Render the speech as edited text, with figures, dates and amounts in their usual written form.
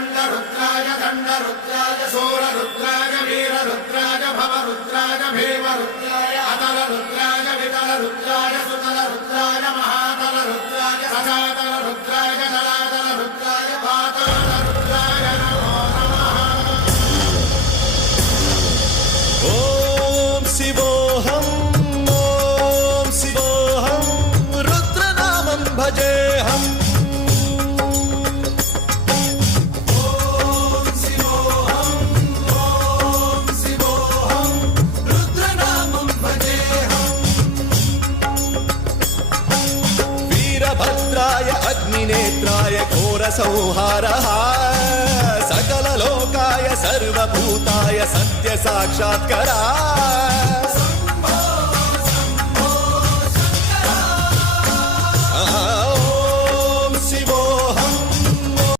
दण्डरुद्राय दण्डरुद्राय शूररुद्राय वीररुद्राय भवरुद्राय भीमरुद्राय अतलरुद्राय वितलरुद्राय सुतलरुद्राय महातलरुद्राय सजातलरुद्राय जलातलरुद्राय पातालरुद्राय नमो नमः। ॐ शिवोऽहं रुद्रनामं भजेऽहम्। वीरभद्राय अग्निनेत्राय घोरसंहारः सकललोकाय सर्वभूताय सत्यसाक्षात्करा।